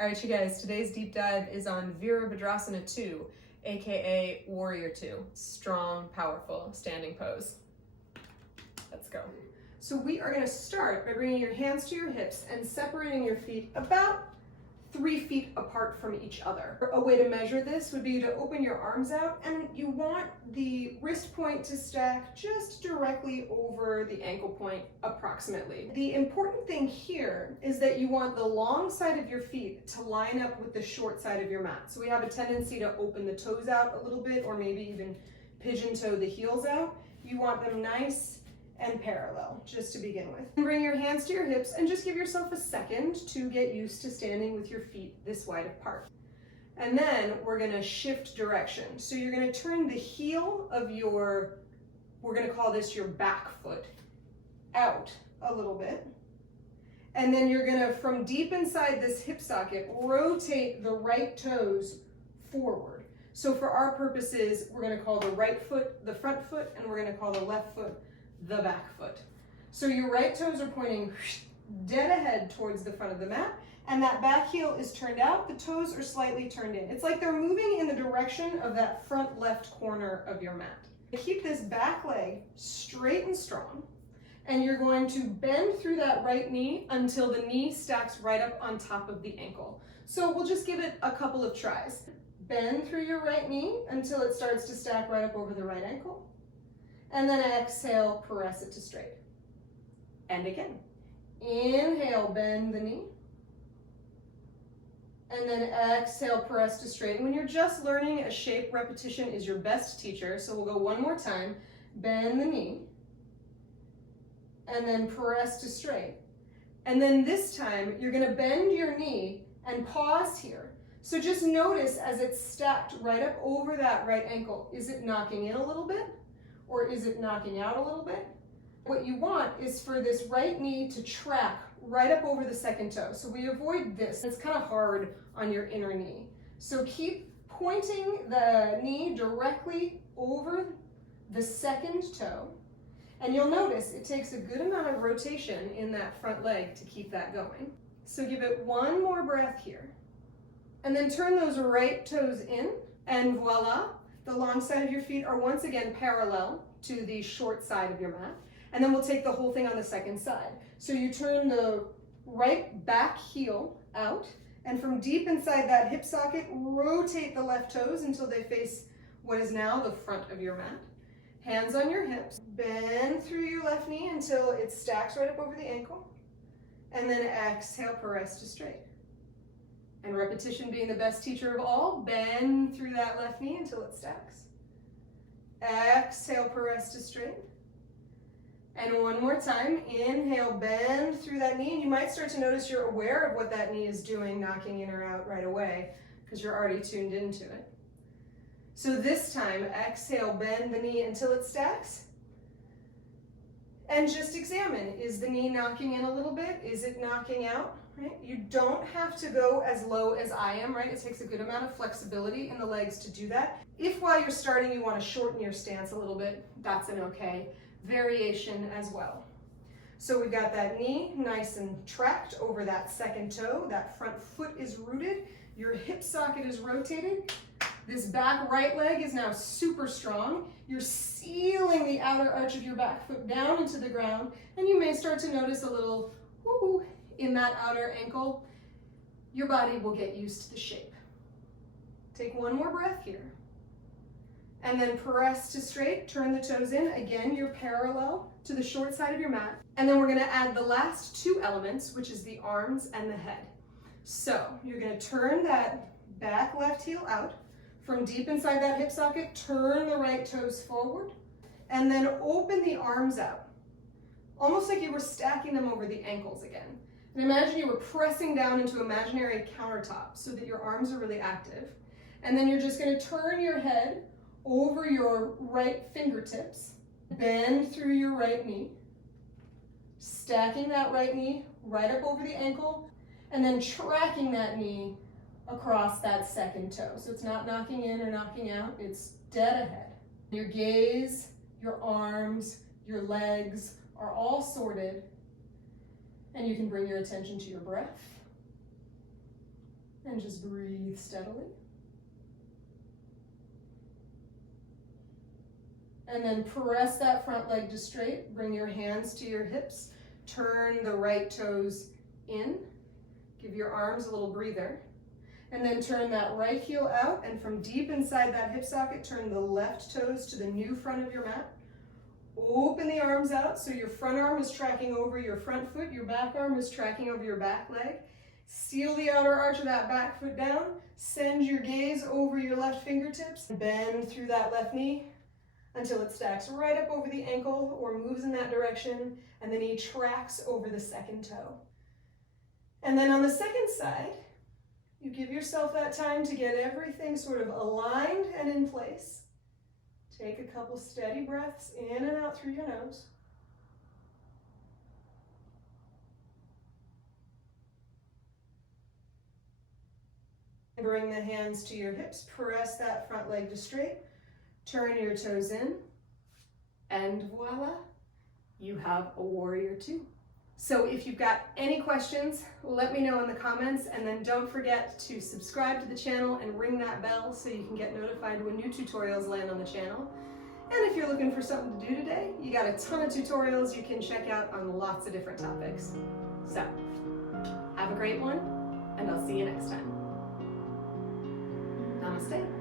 All right, you guys, today's deep dive is on Virabhadrasana 2, aka Warrior 2. Strong, powerful standing pose. Let's go. So we are going to start by bringing your hands to your hips and separating your feet about 3 feet apart from each other. A way to measure this would be to open your arms out, and you want the wrist point to stack just directly over the ankle point approximately. The important thing here is that you want the long side of your feet to line up with the short side of your mat. So we have a tendency to open the toes out a little bit, or maybe even pigeon toe the heels out. You want them nice and parallel, just to begin with. Bring your hands to your hips and just give yourself a second to get used to standing with your feet this wide apart. And then we're gonna shift direction. So you're gonna turn the heel of your, we're gonna call this your back foot, out a little bit. And then you're gonna, from deep inside this hip socket, rotate the right toes forward. So for our purposes, we're gonna call the right foot the front foot, and we're gonna call the left foot the back foot. So your right toes are pointing dead ahead towards the front of the mat, and that back heel is turned out. The toes are slightly turned in. It's like they're moving in the direction of that front left corner of your mat. Keep this back leg straight and strong, and you're going to bend through that right knee until the knee stacks right up on top of the ankle. So we'll just give it a couple of tries. Bend through your right knee until it starts to stack right up over the right ankle. And then exhale, press it to straight. And again, inhale, bend the knee. And then exhale, press to straight. And when you're just learning a shape, repetition is your best teacher. So we'll go one more time. Bend the knee. And then press to straight. And then this time, you're gonna bend your knee and pause here. So just notice as it's stacked right up over that right ankle, is it knocking in a little bit? Or is it knocking out a little bit? What you want is for this right knee to track right up over the second toe. So we avoid this. It's kind of hard on your inner knee. So keep pointing the knee directly over the second toe. And you'll notice it takes a good amount of rotation in that front leg to keep that going. So give it one more breath here. And then turn those right toes in, and voila. The long side of your feet are once again parallel to the short side of your mat. And then we'll take the whole thing on the second side. So you turn the right back heel out, and from deep inside that hip socket, rotate the left toes until they face what is now the front of your mat. Hands on your hips. Bend through your left knee until it stacks right up over the ankle. And then exhale, press to straight. And repetition being the best teacher of all, bend through that left knee until it stacks. Exhale, press to straight. And one more time, inhale, bend through that knee. And you might start to notice you're aware of what that knee is doing, knocking in or out right away, because you're already tuned into it. So this time, exhale, bend the knee until it stacks. And just examine, is the knee knocking in a little bit? Is it knocking out? Right? You don't have to go as low as I am, right? It takes a good amount of flexibility in the legs to do that. If while you're starting you want to shorten your stance a little bit, that's an okay variation as well. So we've got that knee nice and tracked over that second toe. That front foot is rooted. Your hip socket is rotated. This back right leg is now super strong. You're sealing the outer arch of your back foot down into the ground, and you may start to notice a little woo in that outer ankle. Your body will get used to the shape. Take one more breath here. And then press to straight, turn the toes in. Again, you're parallel to the short side of your mat. And then we're gonna add the last 2 elements, which is the arms and the head. So you're gonna turn that back left heel out. From deep inside that hip socket, turn the right toes forward, and then open the arms out. Almost like you were stacking them over the ankles again. And imagine you were pressing down into imaginary countertop so that your arms are really active. And then you're just gonna turn your head over your right fingertips, bend through your right knee, stacking that right knee right up over the ankle, and then tracking that knee across that second toe. So it's not knocking in or knocking out, it's dead ahead. Your gaze, your arms, your legs are all sorted, and you can bring your attention to your breath. And just breathe steadily. And then press that front leg to straight. Bring your hands to your hips. Turn the right toes in. Give your arms a little breather. And then turn that right heel out, and from deep inside that hip socket, turn the left toes to the new front of your mat. Open the arms out so your front arm is tracking over your front foot, your back arm is tracking over your back leg. Seal the outer arch of that back foot down. Send your gaze over your left fingertips. Bend through that left knee until it stacks right up over the ankle or moves in that direction, and the knee tracks over the second toe. And then on the second side, you give yourself that time to get everything sort of aligned and in place. Take a couple steady breaths in and out through your nose. Bring the hands to your hips, press that front leg to straight, turn your toes in, and voila, you have a warrior two. So if you've got any questions, let me know in the comments, and then don't forget to subscribe to the channel and ring that bell so you can get notified when new tutorials land on the channel. And if you're looking for something to do today, you got a ton of tutorials you can check out on lots of different topics. So, have a great one, and I'll see you next time. Namaste.